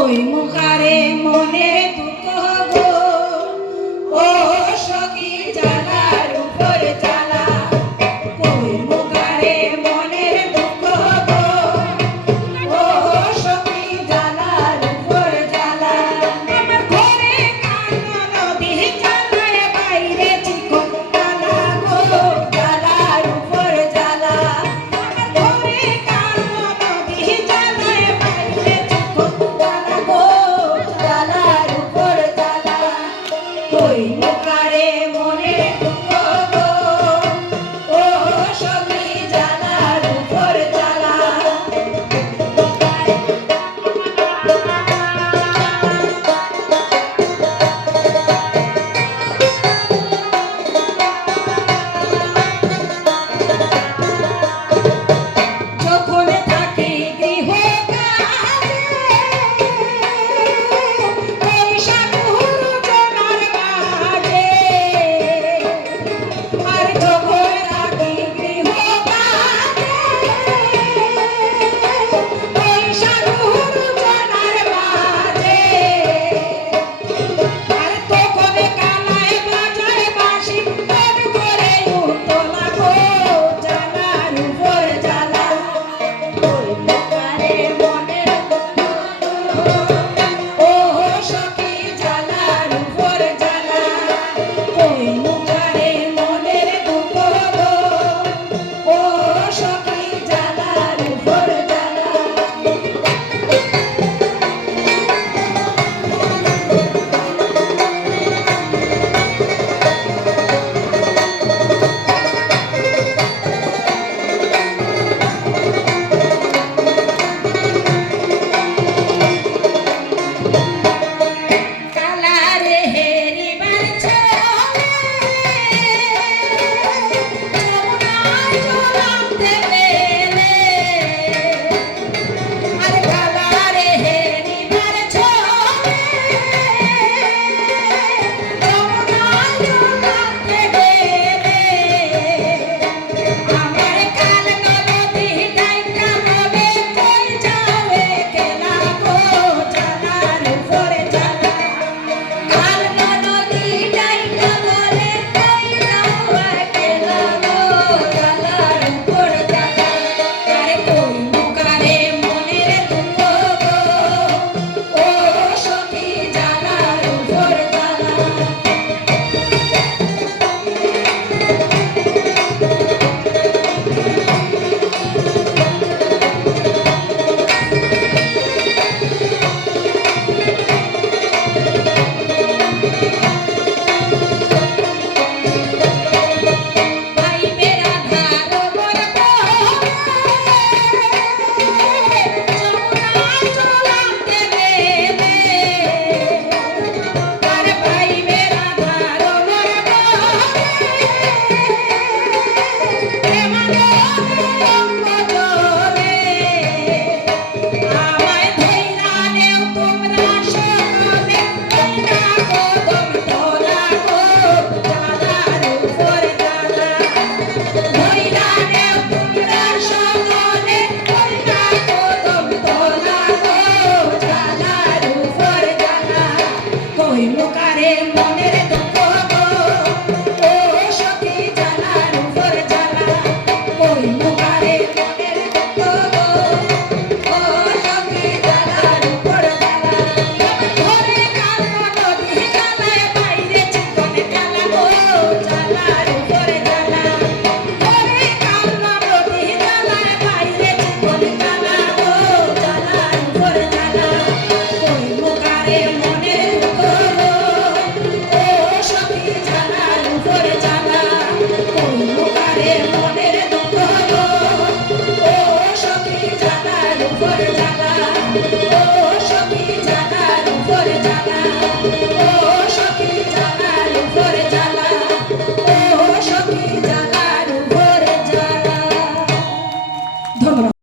কই মুখারে মনের দুঃখ গো ও সখী জ্বালার উপর জ্বালা কই মুখারে মনের দুঃখ গো ও সখী জ্বালার উপর জ্বালা আমার ঘরে কান্না নদী জ্বালায় বাইরে চিকন জ্বালা গো জ্বালার উপর জ্বালা আমার ঘরে কান্না নদী জ্বালায় বাইরে চিকন জ্বালা গো জ্বালার উপর জ্বালা কই মুখারে মনের দুঃখ গো ও সখী জ্বালার উপর জ্বালা যখন থাকি গৃহ কাজে পয়সা গুরুজনার কাজে আর যখন থাকি গৃহ কাজে পয়সা গুরুজনার কাজে আর তখন কালায় বাজায় বাঁশি মন করে উতলা গো জ্বালার উপর জ্বালা কই মুখারে মনের ও সখী জ্বালার উপর জ্বালা কই মুখারে মনের দুঃখ গো ও সখী জ্বালার উপর জ্বালা কালারে হেরিবার ছলে যমুনায় জলাতে পেলে আর কালারে হেরিবার ছলে যমুনায় জলাতে পেলে আমার কাল নদী ডাইকা বলে কই যাবে কেলা গো জ্বালার উপর জ্বালা কাল নদী ডাইকা বলে কই যাবে কেলা গো জ্বালার উপর জ্বালা আরে কই মুখারে মনের দুঃখ গো ও সখী জ্বালার উপর জ্বালা ভাই মেরা ধার বর যমুনায় জলাতে দেবে আর ভাই মেরা ধার বর প্রেমানন্দ জলে আমায় ধইরা নেও তোমরা সকলে কইনা কদম তোলা গো জ্বালার উপর জ্বালা ধইরা নেও তোমরা সকলে কইনা কদম তোলা গো জ্বালার উপর জ্বালা কই মুখারে মনের দুঃখ গো ও সখী জ্বালার উপর জ্বালা কই মুখারে মনের দুঃখ গো ও সখী জ্বালার উপর জ্বালা ঘরে কান্না নদী জ্বালায় বাইরে চিকন জ্বালা গো জ্বালার উপর জ্বালা ঘরে কান্না নদী জ্বালায় বাইরে চিকন জ্বালা গো জ্বালার উপর জ্বালা কই মুখারে মনের দুঃখ গো ও সখী জ্বালার উপর জ্বালা কই মুখারে মনের দুঃখ গো ও সখী জ্বালার উপর জ্বালা ও